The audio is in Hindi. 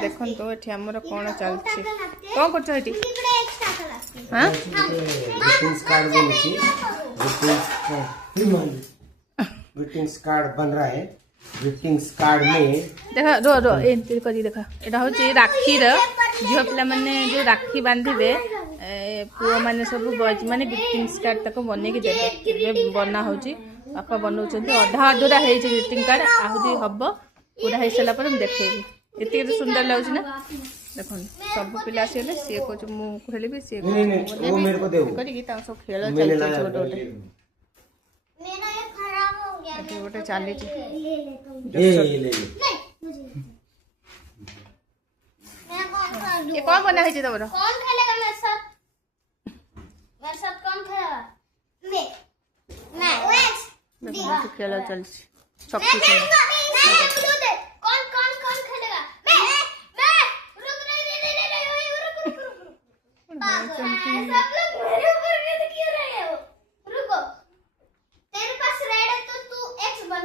देखो तो ये आमर कौन चलती कौन कर ग्रीटिंग्स कार्ड बन रहा है। ग्रीटिंग्स कार्ड में देखा रो रो एंट्री करी देखा एटा होची राखी रो झियो पिला माने जो राखी बांधिबे पुओ माने सब बॉयज माने ग्रीटिंग्स कार्ड तक बने के देबे बना होची पापा बनौछन्ते अधा अधूरा हे ग्रीटिंग कार्ड आहुजी हबो पूरा हे सला पर हम देखेबी एते सुंदर लागछ ना देखो सब पिला आसे सी को मु खेलबी सी वो मेरे को दे करी ता सब खेल चलते छोटे छोटे मेरा ये खराब हो गया गोटे चली ले ले मैं कौन सा लूं ये कौन बना है तमरो कौन खेलेगा मेरे साथ कौन खेलेगा मैं देखो खेल चल सब कुछ कौन कौन कौन खेलेगा मैं रुक रे सब लोग मेरे